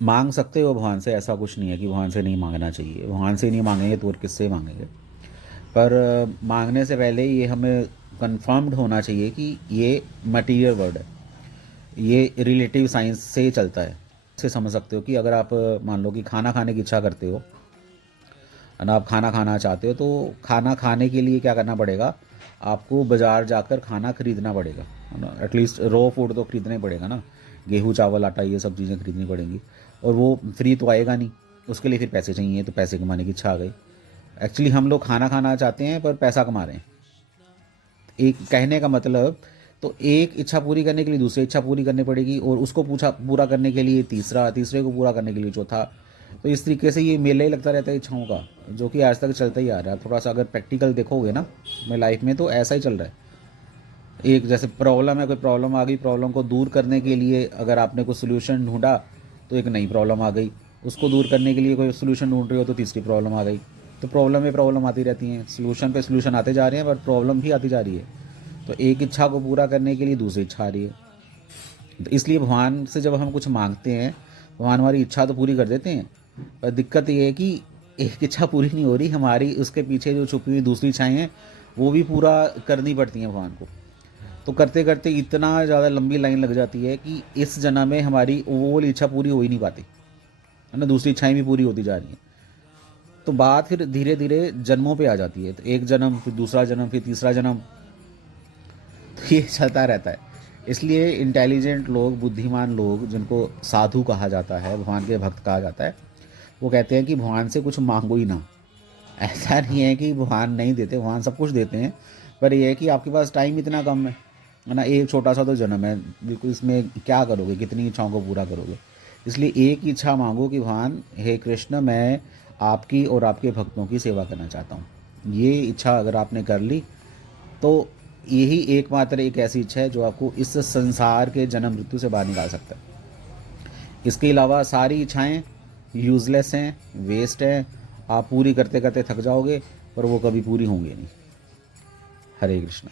मांग सकते हो भगवान से, ऐसा कुछ नहीं है कि भगवान से नहीं मांगना चाहिए। भगवान से नहीं मांगेंगे तो और किससे मांगेंगे। पर मांगने से पहले ये हमें कंफर्म्ड होना चाहिए कि ये मटीरियल वर्ड है, ये रिलेटिव साइंस से चलता है। से समझ सकते हो कि अगर आप मान लो कि खाना खाने की इच्छा करते हो है ना, आप खाना खाना चाहते हो, तो खाना खाने के लिए क्या करना पड़ेगा, आपको बाज़ार जाकर खाना खरीदना पड़ेगा, है ना। एटलीस्ट रॉ फूड तो खरीदना ही पड़ेगा ना, गेहूँ चावल आटा ये सब चीज़ें खरीदनी पड़ेंगी, और वो फ्री तो आएगा नहीं, उसके लिए फिर पैसे चाहिए, तो पैसे कमाने की इच्छा आ गई। एक्चुअली हम लोग खाना खाना चाहते हैं पर पैसा कमा रहे हैं। एक कहने का मतलब, तो एक इच्छा पूरी करने के लिए दूसरी इच्छा पूरी करनी पड़ेगी, और उसको पूरा करने के लिए तीसरा, तीसरे को पूरा करने के लिए चौथा। तो इस तरीके से ये मेला ही लगता रहता है इच्छाओं का, जो कि आज तक चलता ही आ रहा है। थोड़ा सा अगर प्रैक्टिकल देखोगे ना अपने लाइफ में, तो ऐसा ही चल रहा है। एक जैसे प्रॉब्लम है, कोई प्रॉब्लम आ गई, प्रॉब्लम को दूर करने के लिए अगर आपने कोई सोल्यूशन ढूंढा, तो एक नई प्रॉब्लम आ गई। उसको दूर करने के लिए कोई सोल्यूशन ढूंढ रहे हो, तो तीसरी प्रॉब्लम आ गई। तो प्रॉब्लम में प्रॉब्लम आती रहती हैं, सोल्यूशन पे सोल्यूशन आते जा रहे हैं, बट प्रॉब्लम भी आती जा रही है। तो एक इच्छा को पूरा करने के लिए दूसरी इच्छा आ रही है। तो इसलिए भगवान से जब हम कुछ मांगते हैं, भगवान हमारी इच्छा तो पूरी कर देते हैं, पर दिक्कत ये है कि एक इच्छा पूरी नहीं हो रही हमारी, उसके पीछे जो छुपी हुई दूसरी इच्छाएं हैं वो भी पूरा करनी पड़ती हैं भगवान को। तो करते करते इतना ज़्यादा लंबी लाइन लग जाती है कि इस जन्म में हमारी वो वाली इच्छा पूरी हो ही नहीं पाती, है ना, दूसरी इच्छाएं भी पूरी होती जा रही हैं। तो बात फिर धीरे धीरे जन्मों पे आ जाती है, तो एक जन्म, फिर दूसरा जन्म, फिर तीसरा जन्म, तो ये चलता रहता है। इसलिए इंटेलिजेंट लोग, बुद्धिमान लोग, जिनको साधु कहा जाता है, भगवान के भक्त कहा जाता है, वो कहते हैं कि भगवान से कुछ मांगो ही ना। ऐसा नहीं है कि भगवान नहीं देते, भगवान सब कुछ देते हैं, पर यह है कि आपके पास टाइम इतना कम है ना, एक छोटा सा तो जन्म है बिल्कुल, इसमें क्या करोगे, कितनी इच्छाओं को पूरा करोगे। इसलिए एक इच्छा मांगो कि भगवान, हे कृष्ण, मैं आपकी और आपके भक्तों की सेवा करना चाहता हूँ। ये इच्छा अगर आपने कर ली, तो यही एकमात्र एक ऐसी इच्छा है जो आपको इस संसार के जन्म मृत्यु से बाहर निकाल सकता है। इसके अलावा सारी इच्छाएं यूज़लेस हैं, वेस्ट हैं। आप पूरी करते करते थक जाओगे, पर वो कभी पूरी होंगी नहीं। हरे कृष्ण।